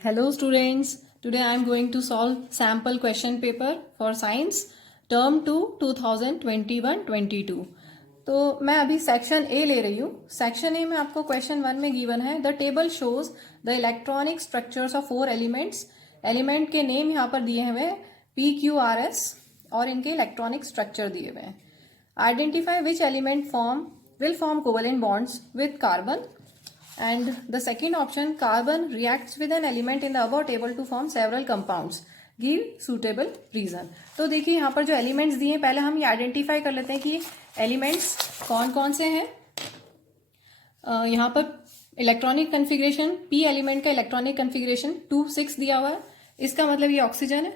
Hello students, today I am going to solve sample question paper for science term 2 2021-22। तो मैं अभी section A ले रही हूँ। सेक्शन ए में आपको क्वेश्चन 1 में गिवन है the table shows the electronic structures of 4 elements. Element के नेम यहाँ पर दिए हुए हैं PQRS और इनके इलेक्ट्रॉनिक स्ट्रक्चर दिए हुए हैं। Identify which element will form covalent bonds with carbon, and the second option, carbon reacts with an element in the above table to form several compounds, give suitable reason। तो देखिए यहाँ पर जो elements दिए हैं पहले हम ये आइडेंटिफाई कर लेते हैं कि एलिमेंट्स कौन कौन से हैं। यहाँ पर इलेक्ट्रॉनिक कन्फिग्रेशन पी एलिमेंट का इलेक्ट्रॉनिक कन्फिग्रेशन 2,6 दिया हुआ है। इसका मतलब ये ऑक्सीजन है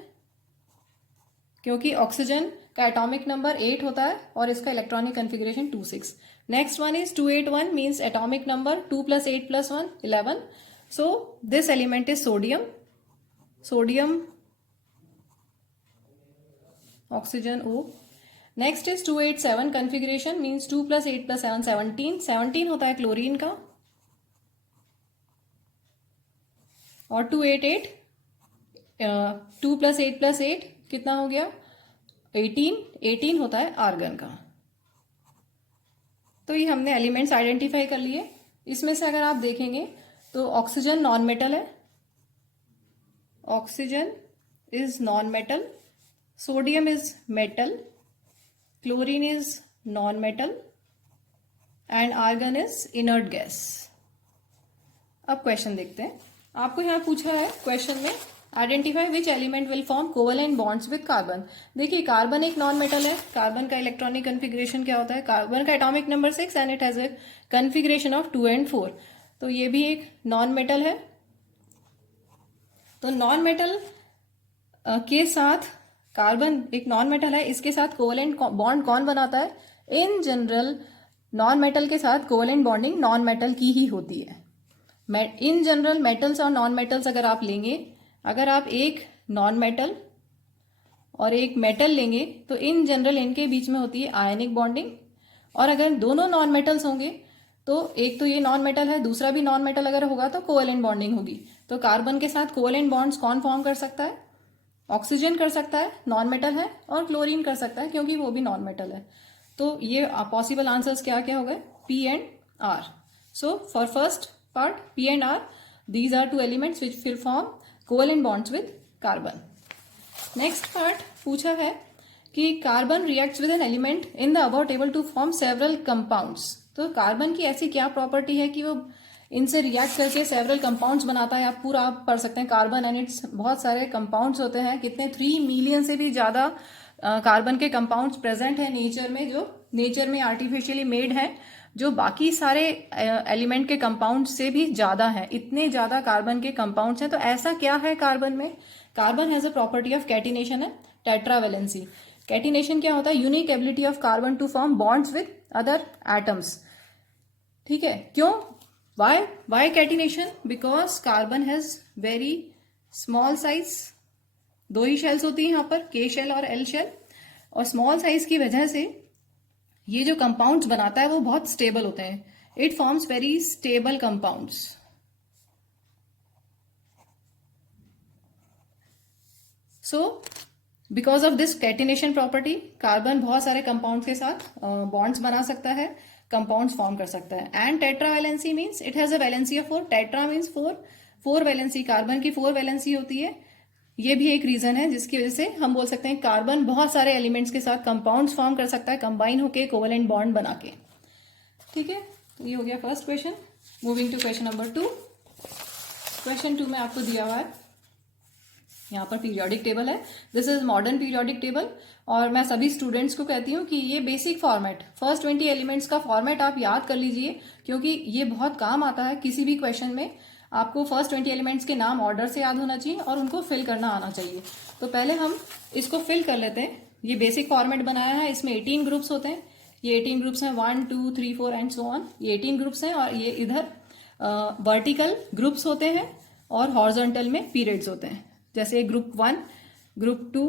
क्योंकि ऑक्सीजन का एटॉमिक नंबर 8 होता है और इसका electronic configuration 2,6। Next one is 281 means atomic number 2 + 8 + 1 11। So this element is sodium oxygen O। Next is 287 configuration means 2 + 8 + 7 17 होता है क्लोरीन का। और 288 2 + 8 + 8 कितना हो गया 18 होता है आर्गन का। तो ये हमने एलिमेंट्स आइडेंटिफाई कर लिए। इसमें से अगर आप देखेंगे तो ऑक्सीजन नॉन मेटल है, oxygen is non metal, sodium is metal, chlorine is non metal and argon is inert gas. अब क्वेश्चन देखते हैं। आपको यहां पूछा है क्वेश्चन में identify which element will form covalent bonds with carbon. देखिए कार्बन एक नॉन मेटल है। कार्बन का इलेक्ट्रॉनिक कन्फिग्रेशन क्या होता है, कार्बन का atomic number 6 and it has a configuration of 2 and 4। तो ये भी एक नॉन मेटल है। तो नॉन मेटल के साथ कार्बन एक नॉन मेटल है, इसके साथ कोवेलेंट बॉन्ड कौन बनाता है। इन जनरल नॉन मेटल के साथ कोवेलेंट बॉन्डिंग नॉन मेटल की ही होती है। इन जनरल मेटल्स और नॉन मेटल्स अगर आप लेंगे, अगर आप एक नॉन मेटल और एक मेटल लेंगे तो इन जनरल इनके बीच में होती है आयनिक बॉन्डिंग। और अगर दोनों नॉन मेटल्स होंगे तो एक तो ये नॉन मेटल है, दूसरा भी नॉन मेटल अगर होगा तो कोवेलेंट बॉन्डिंग होगी। तो कार्बन के साथ कोवेलेंट बॉन्ड्स कौन फॉर्म कर सकता है, ऑक्सीजन कर सकता है, नॉन मेटल है, और क्लोरीन कर सकता है क्योंकि वो भी नॉन मेटल है। तो ये पॉसिबल आंसर्स क्या क्या हो गए, P and R। So for first part P and R, these are two elements which will form covalent bonds with carbon। Next part पूछा है कि carbon reacts with an element in the above table to form several compounds. तो carbon की ऐसी क्या property है कि वो इनसे रिएक्ट करके सेवरल कंपाउंड्स बनाता है। आप पढ़ सकते हैं कार्बन एंड इट्स बहुत सारे कंपाउंड्स होते हैं, कितने 3 मिलियन से भी ज्यादा कार्बन के कंपाउंड्स प्रेजेंट है नेचर में, जो नेचर में आर्टिफिशियली मेड है, जो बाकी सारे एलिमेंट के कंपाउंड से भी ज्यादा है। इतने ज्यादा कार्बन के कंपाउंड्स हैं। तो ऐसा क्या है कार्बन में, carbon has a property of catenation है, टेट्रावेलेंसी। कैटिनेशन क्या होता है, unique ability of carbon to form bonds with other atoms. ठीक है, क्यों, why catenation, because carbon has very small size. 2 ही शेल्स होती है यहाँ पर, K शेल और L शेल, और स्मॉल साइज की वजह से ये जो कंपाउंड्स बनाता है वो बहुत स्टेबल होते हैं। It forms very stable compounds. So because of this catenation property carbon बहुत सारे कंपाउंड्स के साथ बॉन्ड्स बना सकता है, कंपाउंड्स फॉर्म कर सकता है। And tetravalency means it has a valency of 4। Tetra means 4 valency, carbon की 4 वैलेंसी होती है। ये भी एक रीजन है जिसकी वजह से हम बोल सकते हैं कार्बन बहुत सारे एलिमेंट्स के साथ कंपाउंड्स फॉर्म कर सकता है, कंबाइन होके कोवेलेंट बॉन्ड बना के। ठीक है, तो ये हो गया first question. Moving to question number 2। Question 2 में आपको दिया हुआ है यहाँ पर पीरियोडिक टेबल है। This is modern periodic table, और मैं सभी स्टूडेंट्स को कहती हूँ कि ये बेसिक फॉर्मेट, फर्स्ट 20 एलिमेंट्स का फॉर्मेट आप याद कर लीजिए क्योंकि ये बहुत काम आता है किसी भी क्वेश्चन में। आपको फर्स्ट 20 एलिमेंट्स के नाम ऑर्डर से याद होना चाहिए और उनको फिल करना आना चाहिए। तो पहले हम इसको फिल कर लेते हैं। ये बेसिक फॉर्मेट बनाया है, इसमें 18 ग्रुप्स होते हैं। ये 18 ग्रुप्स हैं, 1 2 3 4 एंड सो ऑन। ये 18 ग्रुप्स हैं और ये इधर वर्टिकल ग्रुप्स होते हैं और हॉरिजॉन्टल में पीरियड्स होते हैं। जैसे ग्रुप 1, ग्रुप 2,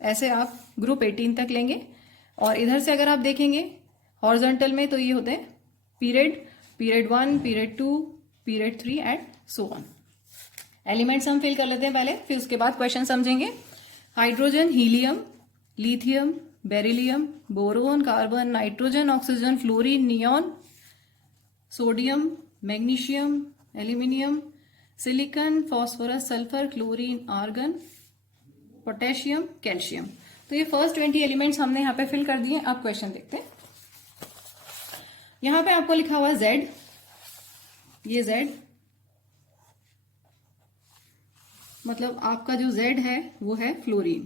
ऐसे आप ग्रुप 18 तक लेंगे। और इधर से अगर आप देखेंगे हॉरिजॉन्टल में तो ये होते हैं period 1, period 2, period 3 and so on. Elements हम फिल कर लेते हैं पहले, फिर उसके बाद क्वेश्चन समझेंगे। Hydrogen, helium, lithium, beryllium, boron, carbon, nitrogen, oxygen, fluorine, neon, sodium, magnesium, aluminium, silicon, phosphorus, sulphur, chlorine, argon, potassium, calcium. तो ये फर्स्ट 20 एलिमेंट्स हमने यहाँ पे फिल कर दिए। अब क्वेश्चन देखते हैं। यहाँ पे आपको लिखा हुआ है Z, ये Z मतलब आपका जो Z है वो है फ्लोरीन।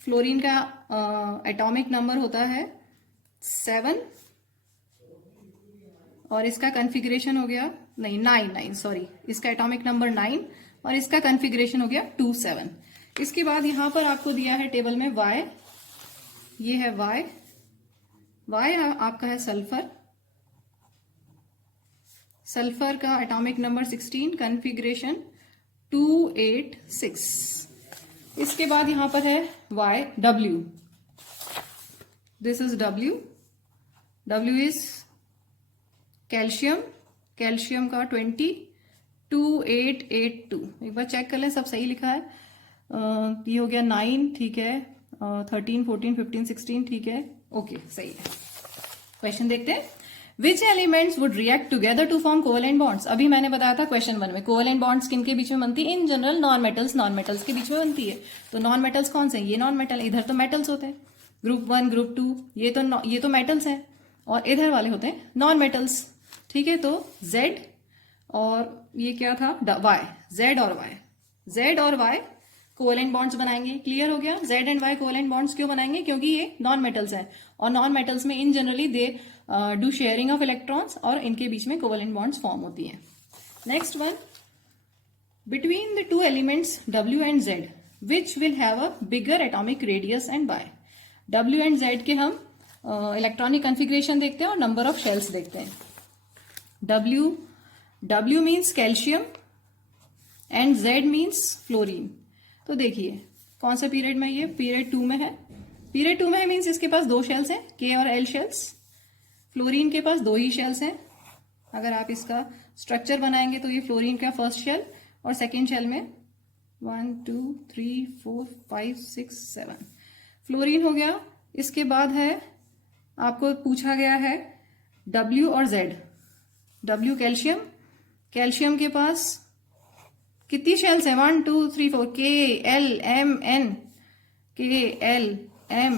फ्लोरीन का एटॉमिक नंबर होता है 7 और इसका कॉन्फ़िगरेशन हो गया 9 सॉरी, इसका एटॉमिक नंबर 9 और इसका कॉन्फ़िगरेशन हो गया 2 7। इसके बाद यहां पर आपको दिया है टेबल में Y, ये है Y आपका है सल्फर, सल्फर का एटॉमिक नंबर 16, कॉन्फ़िगरेशन 286। इसके बाद यहां पर है Y, W, this is W is calcium, calcium का 2882। एक बार चेक कर लें सब सही लिखा है। ये हो गया 9, ठीक है, 13 14 15 16, ठीक है, ओके सही है। क्वेश्चन देखते हैं। Which elements would react together to form covalent bonds. अभी मैंने बताया था क्वेश्चन 1 में कोवेलेंट बॉन्ड्स किन के बीच में बनती है? इन जनरल नॉन मेटल्स के बीच में बनती है। तो नॉन मेटल्स कौन से हैं? ये नॉन मेटल, इधर तो मेटल्स होते हैं, ग्रुप 1 ग्रुप 2, ये तो मेटल्स हैं और इधर वाले होते हैं नॉन मेटल्स, ठीक है। तो Z और ये क्या था Y, Z और Y कोवेलेंट बॉन्ड्स बनाएंगे। क्लियर हो गया? Z and Y covalent bonds क्यों बनाएंगे? क्योंकि ये नॉन मेटल्स हैं और नॉन मेटल्स में इन generally they do sharing of electrons और इनके बीच में कोवेलेंट बॉन्ड्स फॉर्म होती हैं। Next one, between the two elements W and Z which will have a bigger atomic radius and Y। W and Z के हम electronic configuration देखते हैं और नंबर ऑफ शेल्स देखते हैं। W means calcium and Z means fluorine. तो देखिए कौन सा पीरियड में, ये पीरियड 2 में है। पीरियड 2 में है मीन्स इसके पास 2 शेल्स हैं, K और L शेल्स। फ्लोरीन के पास 2 ही शेल्स हैं। अगर आप इसका स्ट्रक्चर बनाएंगे तो ये फ्लोरीन का फर्स्ट शेल और सेकेंड शेल में 1 2 3 4 5 6 7 फ्लोरीन हो गया। इसके बाद है आपको पूछा गया है W और Z। W कैल्शियम, कैल्शियम के पास कितनी शेल्स है? 1 2 3 4 K L M N, K L M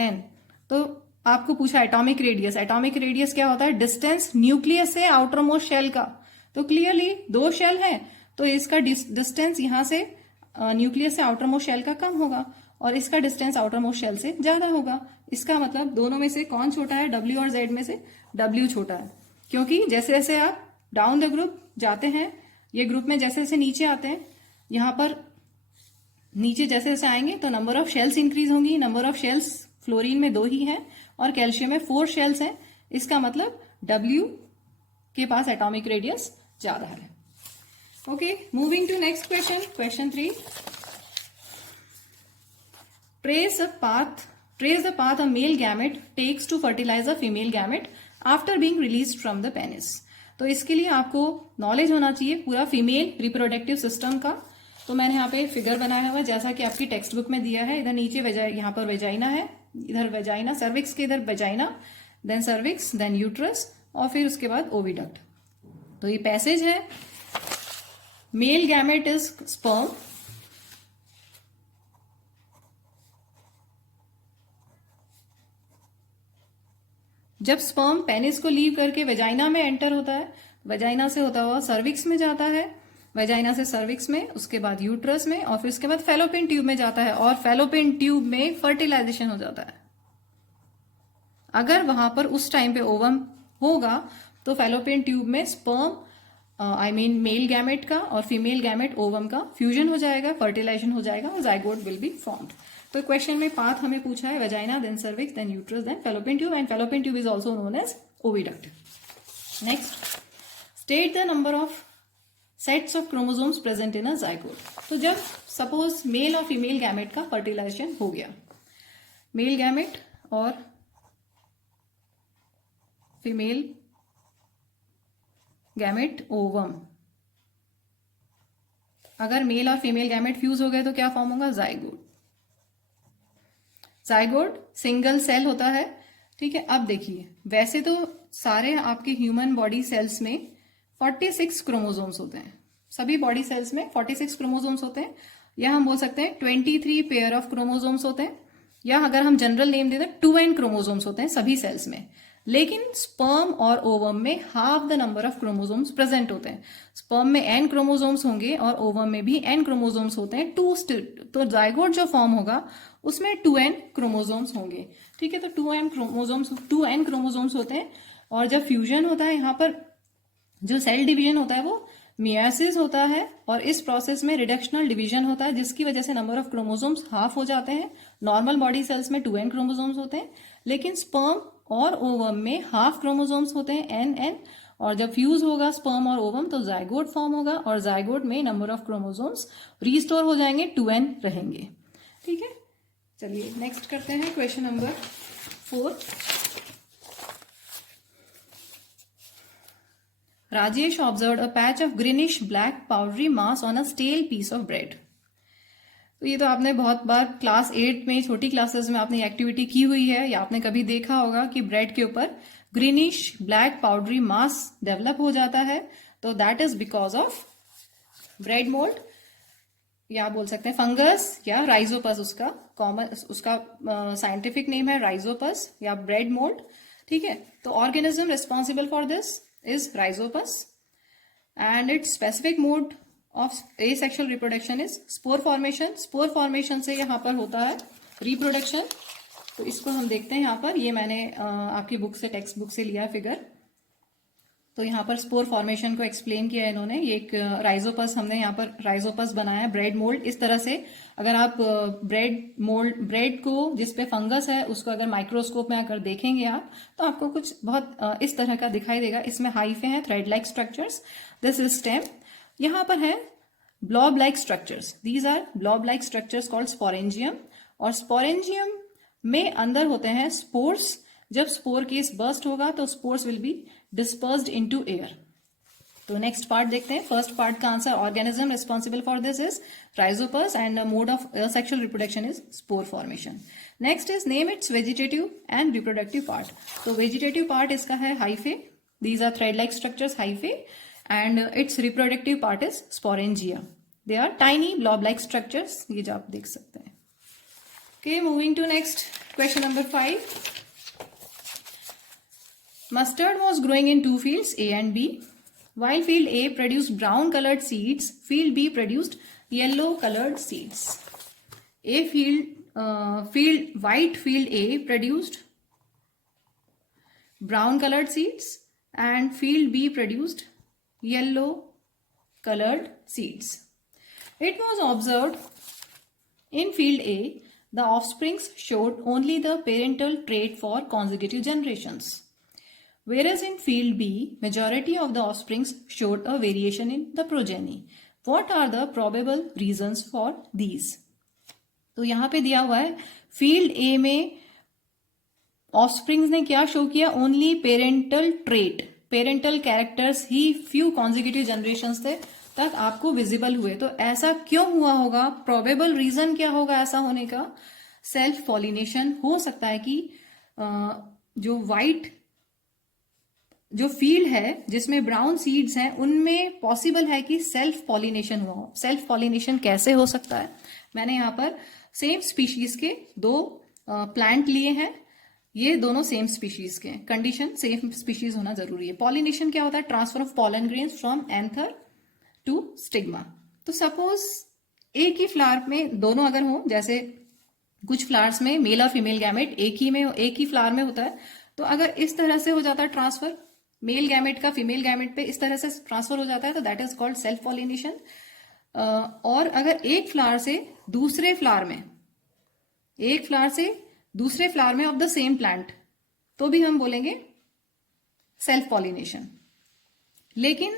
N। तो आपको पूछा एटॉमिक रेडियस। एटॉमिक रेडियस क्या होता है? डिस्टेंस न्यूक्लियस से आउटर मोस्ट शेल का। तो क्लियरली 2 शेल है तो इसका डिस्टेंस यहां से न्यूक्लियस से आउटर मोस्ट शेल का कम होगा और इसका डिस्टेंस आउटर मोस्ट शेल से ज्यादा होगा। इसका मतलब दोनों में से कौन छोटा है? W और Z में से W छोटा है, क्योंकि जैसे जैसे आप डाउन द ग्रुप जाते हैं, ये ग्रुप में जैसे जैसे नीचे आते हैं, यहां पर नीचे जैसे जैसे आएंगे तो नंबर ऑफ शेल्स इंक्रीज होंगी। नंबर ऑफ शेल्स फ्लोरीन में 2 ही हैं और कैल्शियम में 4 शेल्स हैं। इसका मतलब W के पास एटॉमिक रेडियस ज्यादा है। Okay, moving to next question, question 3। Trace the path a male gamete takes to fertilize a female gamete after being released from the penis। तो इसके लिए आपको नॉलेज होना चाहिए पूरा फीमेल रिप्रोडक्टिव सिस्टम का। तो मैंने यहाँ पे फिगर बनाया हुआ है जैसा कि आपकी टेक्स्ट बुक में दिया है। इधर नीचे यहाँ पर वेजाइना है, इधर वेजाइना, सर्विक्स के इधर vagina, then cervix, then uterus और फिर उसके बाद ओविडक्ट। तो ये पैसेज है। मेल गैमेट इज स्पर्म, जब स्पर्म पेनिस को लीव करके वेजाइना में एंटर होता है, वेजाइना से होता हुआ सर्विक्स में जाता है, वेजाइना से सर्विक्स में, उसके बाद यूट्रस में और फिर उसके बाद फैलोपियन ट्यूब में जाता है और फैलोपियन ट्यूब में फर्टिलाइजेशन हो जाता है। अगर वहां पर उस टाइम पे ओवम होगा तो फैलोपियन ट्यूब में स्पर्म मेल गैमेट का और फीमेल गैमेट ओवम का फ्यूजन हो जाएगा, फर्टिलाइजेशन हो जाएगा और जाइगोट विल बी फॉर्म्ड। तो क्वेश्चन में पाथ हमें पूछा है vagina, then cervix, then uterus, then fallopian tube and fallopian tube is also known as oviduct. Next, state the number of sets of chromosomes present in a zygote. तो जब suppose male और female gamete का fertilisation हो गया, male gamete और female gamete ovum. अगर mail और female gamete fuse हो गए तो क्या फॉर्म होगा? जाइगोट। जाइगोट सिंगल सेल होता है, ठीक है। अब देखिए, वैसे तो सारे आपके ह्यूमन बॉडी सेल्स में 46 क्रोमोसोम्स होते हैं, सभी बॉडी सेल्स में 46 क्रोमोसोम्स होते हैं, या हम बोल सकते हैं 23 पेयर ऑफ क्रोमोसोम्स होते हैं, या अगर हम जनरल नेम दे दें 2n क्रोमोसोम्स होते हैं सभी सेल्स में। लेकिन स्पर्म और ओवम में half the number of chromosomes present होते हैं। स्पर्म में n क्रोमोसोम्स होंगे और ओवम में भी n क्रोमोसोम्स होते हैं। तो जाइगोट जो फॉर्म होगा उसमें 2n क्रोमोसोम्स होंगे, ठीक है। तो 2n क्रोमोसोम्स होते हैं। और जब फ्यूजन होता है, यहाँ पर जो सेल डिवीजन होता है वो मियासिस होता है, और इस प्रोसेस में रिडक्शनल डिवीजन होता है, जिसकी वजह से नंबर ऑफ क्रोमोसोम्स हाफ हो जाते हैं। नॉर्मल बॉडी सेल्स में 2n क्रोमोसोम्स होते हैं, लेकिन स्पर्म और ओवम में हाफ क्रोमोसोम्स होते हैं, n। और जब फ्यूज होगा स्पर्म और ओवम तो जाइगोट फॉर्म होगा, और जाइगोट में नंबर ऑफ क्रोमोसोम्स रिस्टोर हो जाएंगे, 2n रहेंगे, ठीक है। चलिए नेक्स्ट करते हैं question number 4। Rajesh observed a patch of greenish black powdery mass on a stale piece of bread. तो ये तो आपने बहुत बार क्लास 8 में, छोटी क्लासेस में आपने एक्टिविटी की हुई है, या आपने कभी देखा होगा कि ब्रेड के ऊपर ग्रीनिश ब्लैक पाउडरी मास डेवलप हो जाता है। तो that is because of bread mould, या बोल सकते हैं फंगस या राइजोपस, उसका साइंटिफिक नेम है राइजोपस या ब्रेड मोल्ड, ठीक है। तो organism responsible for this is rhizopus, and its specific mode of asexual reproduction is spore formation। spore formation से यहाँ पर होता है reproduction। तो इसको हम देखते हैं यहाँ पर, ये मैंने आपकी बुक से, टेक्स्ट बुक से लिया फिगर। तो यहाँ पर स्पोर फॉर्मेशन को एक्सप्लेन किया है इन्होंने। ये एक राइजोपस, हमने यहाँ पर राइजोपस बनाया, ब्रेड मोल्ड। इस तरह से अगर आप ब्रेड को जिसपे फंगस है उसको अगर माइक्रोस्कोप में अगर देखेंगे आप, तो आपको कुछ बहुत इस तरह का दिखाई देगा। इसमें हाइफे हैं, thread like structures, this is stem. यहाँ पर है blob like structures, these are blob like structures called sporangium. और स्पोरेंजियम में अंदर होते हैं स्पोर्स। जब स्पोर केस बर्स्ट होगा तो spores will be dispersed into air. तो नेक्स्ट पार्ट देखते हैं। फर्स्ट पार्ट का answer, organism responsible for this is rhizopus and mode of sexual reproduction is spore formation. Next is name its vegetative and reproductive part. तो vegetative part इसका है hyphae, these are thread like structures, hyphae, and its reproductive part is sporangia, they are tiny blob like structures, ये जो आप देख सकते हैं। Okay, moving to next question number 5. Mustard was growing in two fields, A and B. While field A produced brown colored seeds, field B produced yellow colored seeds. White field A produced brown colored seeds and field B produced yellow colored seeds. It was observed in field A, the offsprings showed only the parental trait for consecutive generations, whereas in field B, majority of the offsprings showed a variation in the progeny. What are the probable reasons for these? तो यहाँ पे दिया हुआ है field ए में offsprings ने क्या show किया? Only parental trait, parental characters ही फ्यू कॉन्जिक्यूटिव जनरेशंस तक आपको विजिबल हुए। तो ऐसा क्यों हुआ होगा? प्रोबेबल रीजन क्या होगा ऐसा होने का? सेल्फ पॉलिनेशन हो सकता है कि जो वाइट जो फील्ड है जिसमें ब्राउन सीड्स हैं उनमें पॉसिबल है कि सेल्फ पॉलिनेशन हुआ हो। सेल्फ पॉलिनेशन कैसे हो सकता है? मैंने यहाँ पर सेम स्पीशीज के दो प्लांट लिए हैं, ये दोनों सेम स्पीशीज के हैं। कंडीशन सेम स्पीशीज होना जरूरी है। पॉलिनेशन क्या होता है? Transfer of pollen grains from anther to stigma. तो सपोज एक ही फ्लावर में दोनों अगर हो, जैसे कुछ फ्लावर्स में मेल और फीमेल गैमेट एक ही फ्लावर में होता है, तो अगर इस तरह से हो जाता है ट्रांसफर, मेल गैमेट का फीमेल गैमेट पे इस तरह से ट्रांसफर हो जाता है, तो that is called self pollination. और अगर एक फ्लावर से दूसरे फ्लावर में ऑफ द सेम प्लांट, तो भी हम बोलेंगे सेल्फ पॉलिनेशन। लेकिन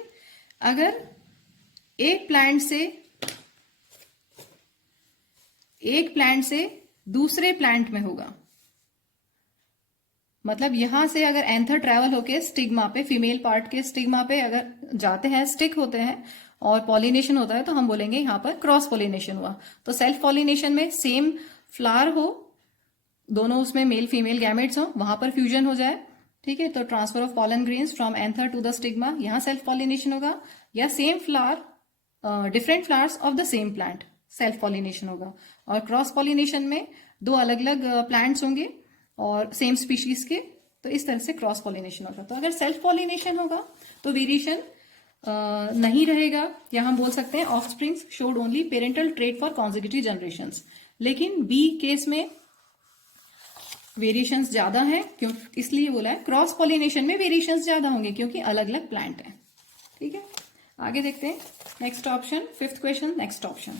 अगर एक प्लांट से दूसरे प्लांट में होगा, मतलब यहां से अगर एंथर ट्रेवल होके स्टिग्मा पे, फीमेल पार्ट के स्टिग्मा पे अगर जाते हैं, स्टिक होते हैं और पॉलिनेशन होता है, तो हम बोलेंगे यहाँ पर क्रॉस पॉलिनेशन हुआ। तो सेल्फ पॉलिनेशन में सेम फ्लावर हो, दोनों उसमें मेल फीमेल गैमेट्स हो, वहां पर फ्यूजन हो जाए, ठीक है, तो transfer of pollen grains from anther to the stigma, यहां सेल्फ पॉलिनेशन होगा। या same flower different flowers of the same plant, self pollination होगा। और क्रॉस पॉलिनेशन में दो अलग अलग प्लांट्स होंगे और सेम स्पीशीज के, तो इस तरह से क्रॉस पॉलिनेशन होगा। तो अगर सेल्फ पॉलिनेशन होगा तो वेरिएशन नहीं रहेगा, या हम बोल सकते हैं offsprings showed only parental trait for consecutive generations. लेकिन बी केस में वेरिएशंस ज्यादा है, क्यों, इसलिए बोला है क्रॉस पॉलिनेशन में वेरिएशंस ज्यादा होंगे क्योंकि अलग अलग प्लांट है। ठीक है, आगे देखते हैं next option, fifth question, next option.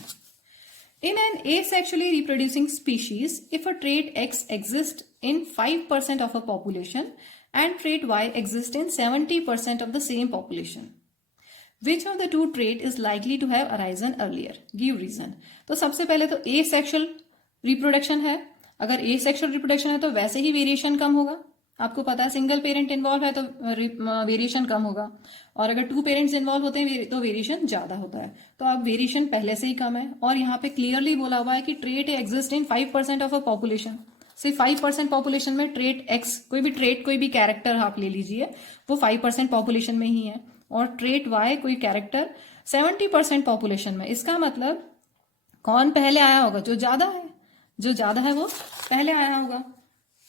In an asexually reproducing species, if a trait X exists in 5% of a population and trait Y exists in 70% of the same population, which of the two trait is likely to have arisen earlier? Give reason. तो सबसे पहले तो asexual reproduction है, अगर asexual reproduction है तो वैसे ही variation कम होगा, आपको पता है सिंगल पेरेंट इन्वॉल्व है तो वेरिएशन कम होगा, और अगर टू पेरेंट्स इन्वॉल्व होते हैं तो वेरिएशन ज्यादा होता है। तो अब वेरिएशन पहले से ही कम है, और यहाँ पे क्लियरली बोला हुआ है कि trait exist in 5% of a population. सिर्फ 5% पॉपुलेशन में ट्रेट एक्स, कोई भी ट्रेट, कोई भी कैरेक्टर आप ले लीजिए, वो 5% पॉपुलेशन में ही है, और ट्रेट वाई कोई कैरेक्टर 70% पॉपुलेशन में। इसका मतलब कौन पहले आया होगा? जो ज्यादा है, जो ज्यादा है वो पहले आया होगा।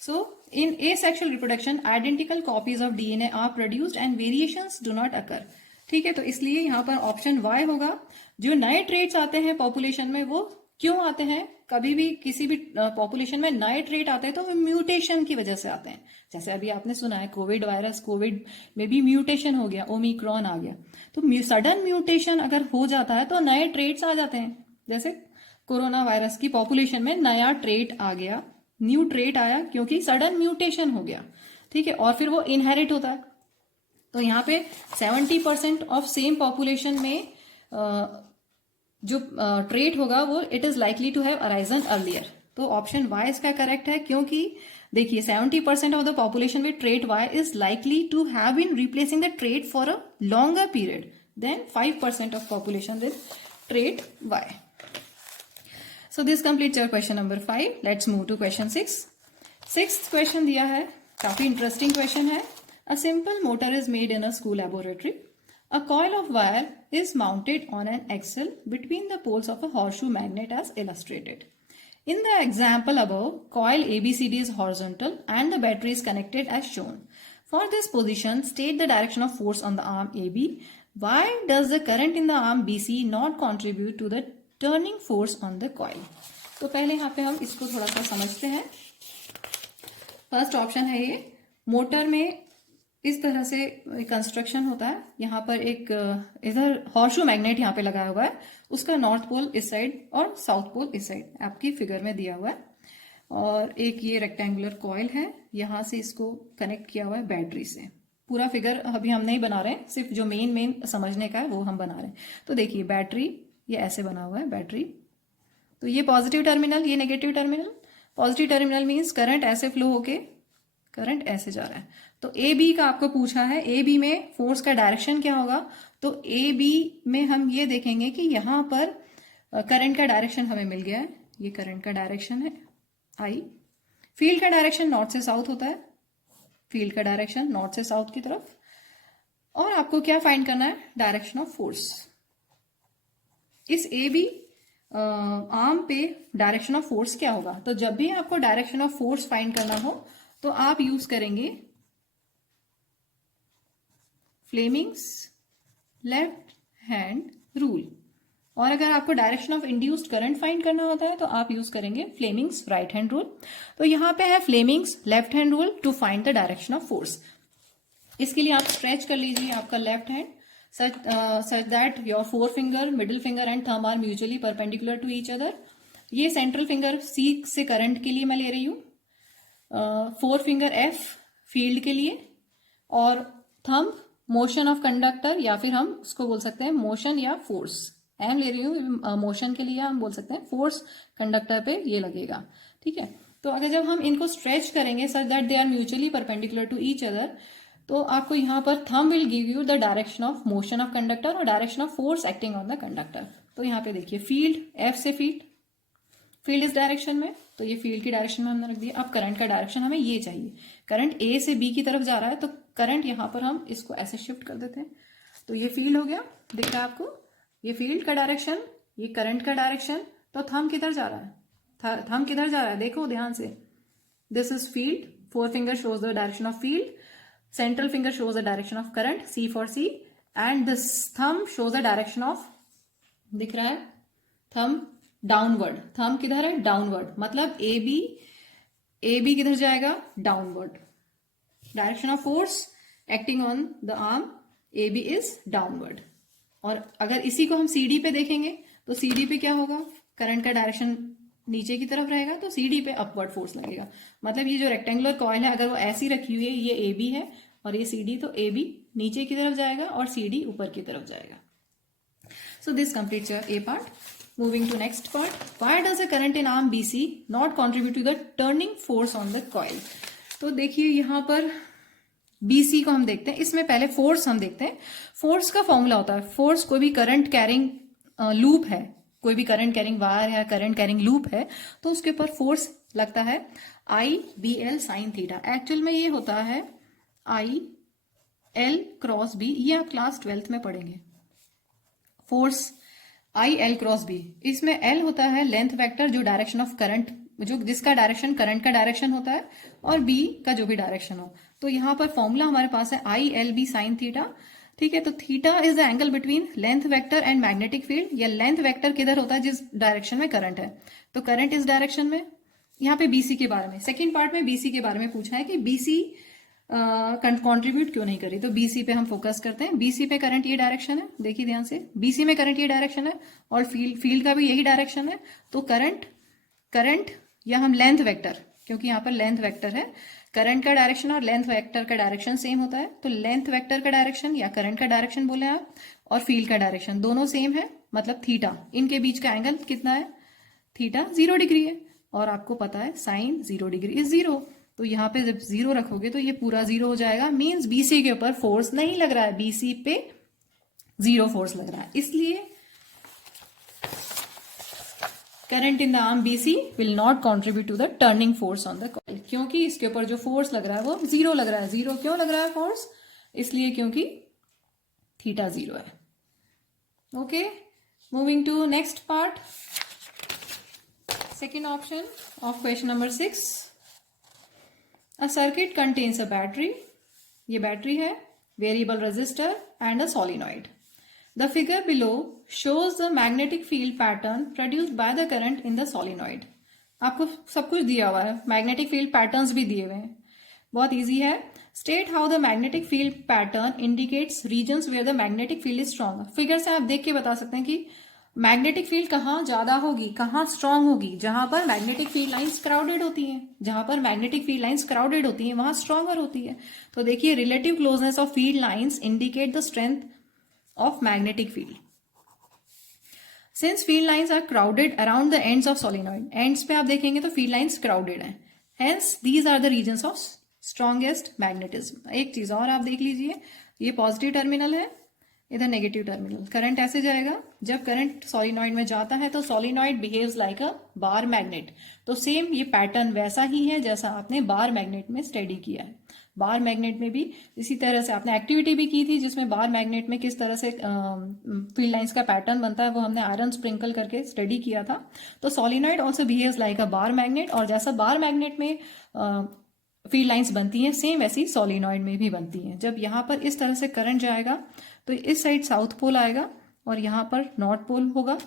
So, in asexual reproduction, identical copies of DNA are produced and variations do not occur. ठीक है, तो इसलिए यहाँ पर ऑप्शन Y होगा। जो नए ट्रेट्स आते हैं पॉपुलेशन में, वो क्यों आते हैं? कभी भी किसी भी पॉपुलेशन में नए ट्रेट आते हैं तो वो म्यूटेशन की वजह से आते हैं। जैसे अभी आपने सुना है कोविड वायरस, कोविड में भी म्यूटेशन हो गया, ओमिक्रॉन आ गया। तो सडन म्यूटेशन अगर हो जाता है तो नए ट्रेट्स आ जाते हैं। जैसे कोरोना वायरस की पॉपुलेशन में नया ट्रेट आ गया, न्यू ट्रेट आया क्योंकि सडन म्यूटेशन हो गया, ठीक है, और फिर वो इनहेरिट होता है। तो यहाँ पे 70% ऑफ सेम पॉपुलेशन में जो ट्रेट होगा वो it is likely to have arisen earlier. तो ऑप्शन वाई इसका करेक्ट है, क्योंकि देखिए 70% ऑफ द पॉपुलेशन में trait Y is likely to have been replacing the trait for a longer period than 5% of population with trait Y. So this completes your question number 5. Let's move to question 6. Sixth question दिया है, काफी interesting question है। A simple motor is made in a school laboratory. A coil of wire is mounted on an axle between the poles of a horseshoe magnet as illustrated. In the example above, coil ABCD is horizontal and the battery is connected as shown. For this position, state the direction of force on the arm AB. Why does the current in the arm BC not contribute to the turning force on the coil? तो पहले यहाँ पे हम इसको थोड़ा सा समझते हैं। फर्स्ट ऑप्शन है ये, मोटर में इस तरह से कंस्ट्रक्शन होता है। यहाँ पर एक इधर हॉर्सशू मैग्नेट यहाँ पे लगाया हुआ है, उसका नॉर्थ पोल इस साइड और साउथ पोल इस साइड आपकी फिगर में दिया हुआ है, और एक ये रेक्टेंगुलर कॉइल है, यहाँ से इसको कनेक्ट किया हुआ है बैटरी से। पूरा फिगर अभी हम नहीं बना रहे हैं, सिर्फ जो मेन समझने का है वो हम बना रहे हैं। तो देखिए बैटरी ये ऐसे बना हुआ है बैटरी, तो ये पॉजिटिव टर्मिनल, ये negative terminal. Positive terminal means current ऐसे फ्लो होके करंट ऐसे जा रहा है। तो ए बी का आपको पूछा है, ए बी में फोर्स का डायरेक्शन क्या होगा? तो ए बी में हम ये देखेंगे कि यहां पर करंट का डायरेक्शन हमें मिल गया है, ये करंट का डायरेक्शन है आई। फील्ड का डायरेक्शन नॉर्थ से साउथ होता है, फील्ड का डायरेक्शन नॉर्थ से साउथ की तरफ। और आपको क्या फाइंड करना है? Direction of force. इस ए बी आर्म पे डायरेक्शन ऑफ फोर्स क्या होगा? तो जब भी आपको डायरेक्शन ऑफ फोर्स फाइंड करना हो तो आप यूज करेंगे फ्लेमिंग्स लेफ्ट हैंड रूल, और अगर आपको direction of induced current find करना होता है तो आप यूज करेंगे फ्लेमिंग्स राइट हैंड रूल। तो यहां पे है Fleming's left hand rule to find the direction of force. इसके लिए आप स्ट्रेच कर लीजिए आपका left hand such that your forefinger, middle finger and thumb are mutually perpendicular to each other. ये सेंट्रल फिंगर C से करंट के लिए मैं ले रही हूँ, फोर फिंगर F फील्ड के लिए, और थंब मोशन ऑफ कंडक्टर, या फिर हम उसको बोल सकते हैं मोशन या फोर्स। M ले रही हूँ मोशन के लिए, हम बोल सकते हैं फोर्स कंडक्टर पे ये लगेगा, ठीक है। तो अगर जब हम इनको स्ट्रेच करेंगे such that they are mutually perpendicular to each other, तो आपको यहाँ पर thumb will give you the direction of motion of conductor और direction of force acting on the conductor. तो यहाँ पे देखिए फील्ड, एफ से फील्ड इस डायरेक्शन में, तो ये फील्ड की डायरेक्शन में हमने रख दिया। अब करंट का डायरेक्शन हमें ये चाहिए, करंट ए से बी की तरफ जा रहा है, तो करंट यहाँ पर हम इसको ऐसे शिफ्ट कर देते हैं, तो ये फील्ड हो गया, दिख रहा है आपको, ये फील्ड का डायरेक्शन, ये करंट का डायरेक्शन। तो थंब किधर जा रहा है, थंब किधर जा रहा है, देखो ध्यान से, this is field, forefinger shows the direction of field, central finger shows the direction of current, C for C, and this thumb shows the direction of, दिख रहा है थंब डाउनवर्ड, थंब किधर है, डाउनवर्ड, मतलब ए B किधर जाएगा, downward, direction of force acting on the arm A B is downward. और अगर इसी को हम सी डी पे देखेंगे तो सी डी पे क्या होगा, करंट का डायरेक्शन नीचे की तरफ रहेगा, तो सी डी पे अपवर्ड फोर्स लगेगा। मतलब ये जो रेक्टेंगुलर कॉइल है अगर वो ऐसी रखी हुई है, ये ए बी है और ये सी डी, तो ए बी नीचे की तरफ जाएगा और सी डी ऊपर की तरफ जाएगा। So this completes your A part. Moving to next part. Why does a current in arm BC not contribute to the turning force on the coil? तो देखिए यहाँ पर BC को हम देखते हैं, इसमें पहले फोर्स हम देखते हैं। फोर्स का फॉर्मूला होता है, फोर्स कोई भी करंट कैरिंग लूप है, कोई भी करंट कैरिंग वायर है, करंट कैरिंग लूप है, तो उसके ऊपर फोर्स लगता है I B L sine theta. Actual में ये होता है आई एल क्रॉस बी, ये आप क्लास 12th में पढ़ेंगे, force I L cross B. इसमें एल होता है लेंथ वेक्टर, जो डायरेक्शन ऑफ करंट, जो जिसका डायरेक्शन करंट का डायरेक्शन होता है, और बी का जो भी डायरेक्शन हो। तो यहाँ पर फॉर्मूला हमारे पास है I L B sine theta, ठीक है। तो theta is the angle between length vector and magnetic field, या लेंथ वेक्टर किधर होता है, जिस डायरेक्शन में करंट है, तो करंट इस डायरेक्शन में। यहाँ पे बीसी के बारे में, सेकेंड पार्ट में बीसी के बारे में पूछा है कि बीसी कंट्रीब्यूट क्यों नहीं करी, तो बीसी पे हम फोकस करते हैं। बीसी पे करंट ये डायरेक्शन है, देखिए ध्यान से, बीसी में करंट ये डायरेक्शन है और फील्ड का भी यही डायरेक्शन है। तो करंट या हम लेंथ वेक्टर, क्योंकि यहाँ पर लेंथ वेक्टर है, करंट का डायरेक्शन और लेंथ वेक्टर का डायरेक्शन सेम होता है, तो लेंथ वेक्टर का डायरेक्शन या करंट का डायरेक्शन बोले आप, और फील्ड का डायरेक्शन दोनों सेम है, मतलब थीटा, इनके बीच का एंगल कितना है, थीटा 0 डिग्री है। और आपको पता है साइन 0 डिग्री इज 0, तो यहाँ पे जब 0 रखोगे तो ये पूरा 0 हो जाएगा, मीन्स बीसी के ऊपर फोर्स नहीं लग रहा है, बीसी पे 0 फोर्स लग रहा है। इसलिए current in the arm BC will not contribute to the turning force on the coil, क्योंकि इसके ऊपर जो फोर्स लग रहा है वो 0 लग रहा है। 0 क्यों लग रहा है फोर्स, इसलिए क्योंकि थीटा 0 है। Okay, moving to next part, second option of question number 6। A circuit contains a battery, ये बैटरी है, variable resistor and a solenoid. The figure below shows the magnetic field pattern produced by the current in the solenoid. आपको सब कुछ दिया हुआ है, magnetic field patterns भी दिए हुए हैं, बहुत इजी है। State how the magnetic field pattern indicates regions where the magnetic field is strong. Figure से आप देख के बता सकते हैं कि मैग्नेटिक फील्ड कहाँ ज्यादा होगी, कहाँ स्ट्रांग होगी, जहां पर मैग्नेटिक फील्ड लाइंस क्राउडेड होती हैं, जहां पर मैग्नेटिक फील्ड लाइंस क्राउडेड होती हैं वहां स्ट्रॉन्गर होती है। तो देखिए relative closeness of field lines indicate the strength of magnetic field. Since field lines are crowded around the ends of solenoid, ends पे आप देखेंगे तो फील्ड लाइंस क्राउडेड है, hence these are the regions of strongest magnetism. एक चीज और आप देख लीजिए, ये पॉजिटिव टर्मिनल है, इधर नेगेटिव टर्मिनल, करंट ऐसे जाएगा, जब करंट सोलिनॉइड में जाता है तो सोलिनॉइड बिहेव्स लाइक अ बार मैग्नेट। तो सेम ये पैटर्न वैसा ही है जैसा आपने बार मैग्नेट में स्टडी किया है। बार मैग्नेट में भी इसी तरह से आपने एक्टिविटी भी की थी, जिसमें बार मैग्नेट में किस तरह से फील्ड लाइंस का पैटर्न बनता है वो हमने आयरन स्प्रिंकल करके स्टडी किया था। तो सोलिनॉइड ऑल्सो बिहेव्स लाइक अ बार मैग्नेट, और जैसा बार मैग्नेट में फील्ड लाइंस बनती हैं सेम वैसी सोलिनॉइड में भी बनती हैं। जब यहाँ पर इस तरह से करंट जाएगा तो इस साइड साउथ पोल आएगा और यहाँ पर नॉर्थ पोल होगा,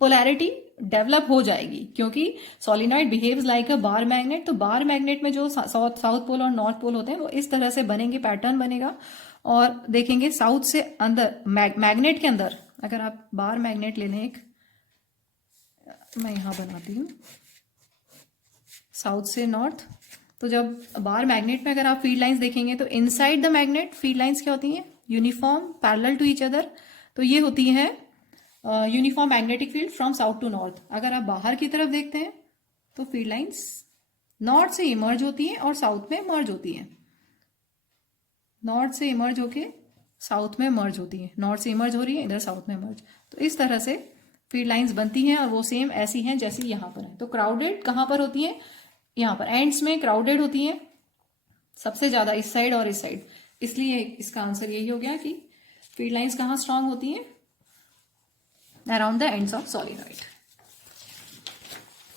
पोलैरिटी डेवलप हो जाएगी, क्योंकि सोलिनॉइड बिहेव्स लाइक अ बार मैग्नेट। तो बार मैग्नेट में जो साउथ पोल और नॉर्थ पोल होते हैं वो इस तरह से बनेंगे, पैटर्न बनेगा। और देखेंगे साउथ से अंदर मैग्नेट के अंदर, अगर आप बार मैग्नेट ले लें एक, मैं यहां बनाती हूं साउथ से नॉर्थ, तो जब बार मैग्नेट में अगर आप फील्ड लाइंस देखेंगे तो inside the magnet field lines क्या होती हैं, uniform parallel to each other, तो ये होती है uniform magnetic field from south to north. अगर आप बाहर की तरफ देखते हैं तो फील्ड लाइंस नॉर्थ से इमर्ज होती हैं और साउथ में मर्ज होती हैं, नॉर्थ से इमर्ज होके साउथ में मर्ज होती है, नॉर्थ से इमर्ज हो रही है, इधर साउथ में मर्ज। तो इस तरह से फील्ड लाइंस बनती हैं और वो सेम ऐसी हैं जैसी यहाँ पर है। तो क्राउडेड कहाँ पर होती हैं, यहाँ पर एंड्स में क्राउडेड होती हैं सबसे ज्यादा, इस साइड और इस साइड, इसलिए इसका आंसर यही हो गया कि फील्ड लाइंस कहाँ स्ट्रांग होती हैं, around the ends of solenoid.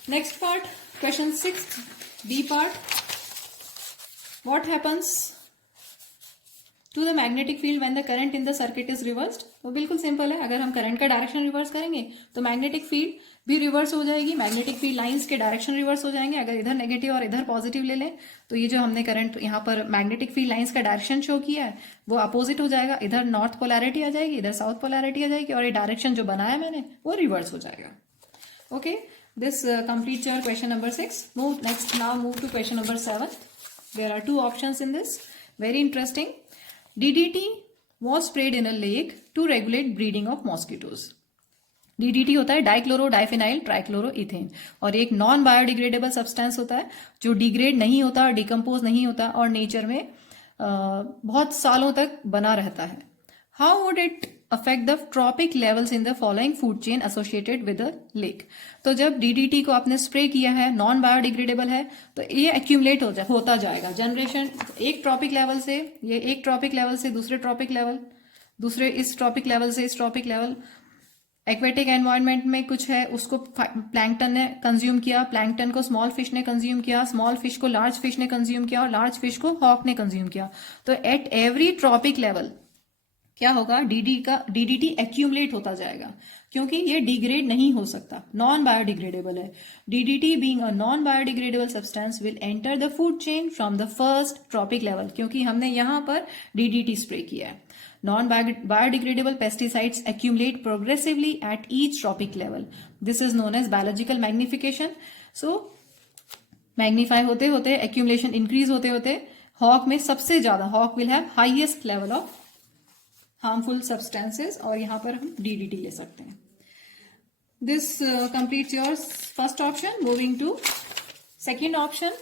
Next part, question 6 B part, what happens to the magnetic field when the current in the circuit is reversed. तो बिल्कुल सिंपल है, अगर हम करंट का डायरेक्शन रिवर्स करेंगे तो मैग्नेटिक फील्ड भी रिवर्स हो जाएगी, मैग्नेटिक फील्ड लाइंस के डायरेक्शन रिवर्स हो जाएंगे। अगर इधर नेगेटिव और इधर पॉजिटिव ले लें तो ये जो हमने करंट यहाँ पर मैग्नेटिक फील्ड लाइंस का डायरेक्शन शो किया है वो अपोजिट हो जाएगा, इधर नॉर्थ पोलैरिटी आ जाएगी, इधर साउथ पोलैरिटी आ जाएगी और ये डायरेक्शन जो बनाया मैंने वो रिवर्स हो जाएगा। Okay, this completes your question number 6. Now move to question number 7. There are two options in this, very interesting. DDT was sprayed in a lake to regulate breeding of mosquitoes. DDT होता है dichloro diphenyl ट्राइक्लोरोइथेन, और एक non biodegradable substance होता है जो degrade नहीं होता, decompose नहीं होता और नेचर में बहुत सालों तक बना रहता है। How would it affect the trophic levels in the following food chain associated with the lake. तो जब डीडीटी को आपने स्प्रे किया है, नॉन बायोडिग्रेडेबल है, तो ये एक्यूमुलेट होता जाएगा जनरेशन, एक ट्रॉपिक लेवल से, ये एक ट्रॉपिक लेवल से दूसरे ट्रॉपिक लेवल, दूसरे इस ट्रॉपिक लेवल से इस ट्रॉपिक लेवल। एक्वेटिक एनवायरनमेंट में कुछ है, उसको प्लैंकटन ने कंज्यूम किया, प्लैंकटन को स्मॉल फिश ने कंज्यूम किया, स्मॉल फिश को लार्ज फिश ने कंज्यूम किया और लार्ज फिश को हॉक ने कंज्यूम किया। तो एट एवरी ट्रॉपिक लेवल क्या होगा, डीडीटी एक्यूमुलेट होता जाएगा, क्योंकि ये डिग्रेड नहीं हो सकता, नॉन बायोडिग्रेडेबल है। DDT being a non biodegradable substance will enter the food chain from the first trophic level, क्योंकि हमने यहां पर डीडीटी स्प्रे किया है। Non biodegradable pesticides accumulate progressively at each trophic level, this is known as biological magnification. So magnify होते होते, accumulation increase होते होते, हॉक में सबसे ज्यादा, hawk will have highest level of harmful substances, और यहां पर हम डीडीटी ले सकते हैं। This completes your first option. Moving to second option,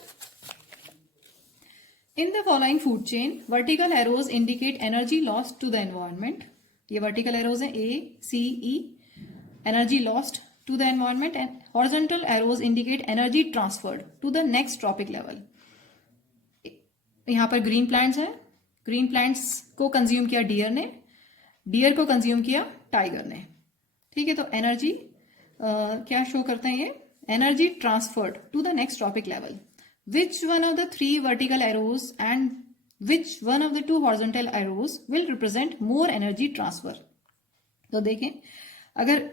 in the following food chain vertical arrows indicate energy lost to the environment. ये vertical arrows है ACE, energy lost to the environment, and horizontal arrows indicate energy transferred to the next trophic level. यहां पर green plants है, green plants को consume किया dear ने, dear को consume किया टाइगर ने। ठीक है, तो एनर्जी क्या शो करते हैं ये, energy transferred to the next trophic level. Which one of the 3 vertical arrows and which one of the 2 horizontal arrows will represent more energy transfer. तो देखें, अगर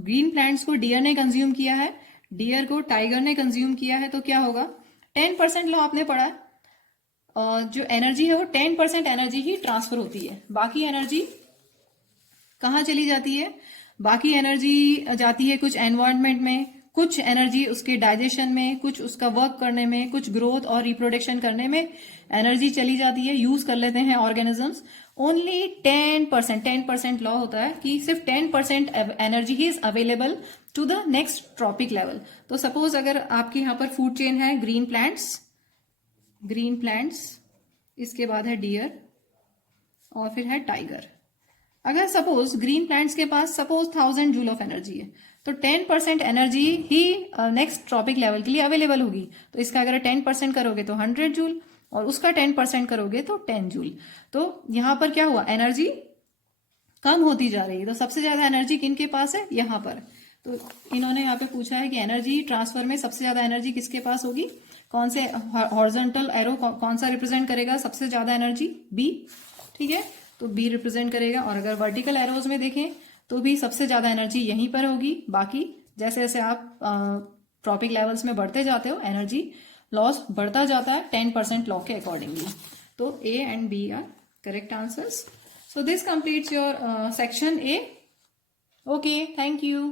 ग्रीन प्लांट्स को डियर ने कंज्यूम किया है, डियर को टाइगर ने consume किया है, तो क्या होगा, 10% लॉ आपने पढ़ा है, जो एनर्जी है वो 10% एनर्जी ही ट्रांसफर होती है, बाकी एनर्जी कहाँ चली जाती है, बाकी एनर्जी जाती है कुछ एनवायरनमेंट में, कुछ एनर्जी उसके डाइजेशन में, कुछ उसका वर्क करने में, कुछ ग्रोथ और रिप्रोडक्शन करने में एनर्जी चली जाती है, यूज कर लेते हैं ऑर्गेनिजम्स। ओनली 10% लॉ होता है कि सिर्फ 10% एनर्जी ही is available to the next trophic level. तो सपोज अगर आपके यहाँ पर फूड चेन है, ग्रीन प्लांट्स, इसके बाद है डियर और फिर है टाइगर। अगर सपोज ग्रीन प्लांट्स के पास सपोज 1000 जूल ऑफ एनर्जी है, तो 10% एनर्जी ही नेक्स्ट ट्रॉपिक लेवल के लिए अवेलेबल होगी। तो इसका अगर 10% करोगे तो 100 जूल, और उसका 10% करोगे तो 10 जूल। तो यहां पर क्या हुआ, एनर्जी कम होती जा रही है। तो सबसे ज्यादा एनर्जी किनके पास है, यहां पर। तो इन्होंने यहाँ पे पूछा है कि एनर्जी ट्रांसफर में सबसे ज्यादा एनर्जी किसके पास होगी, कौन से हॉरिजॉन्टल एरो कौन सा रिप्रेजेंट करेगा सबसे ज्यादा एनर्जी, बी। ठीक है, तो बी रिप्रेजेंट करेगा। और अगर वर्टिकल एरोज में देखें तो भी सबसे ज्यादा एनर्जी यहीं पर होगी, बाकी जैसे जैसे आप ट्रॉपिक लेवल्स में बढ़ते जाते हो एनर्जी लॉस बढ़ता जाता है 10% लॉ के अकॉर्डिंगली। तो A and B are correct answers. So this completes your section A. Okay, thank you.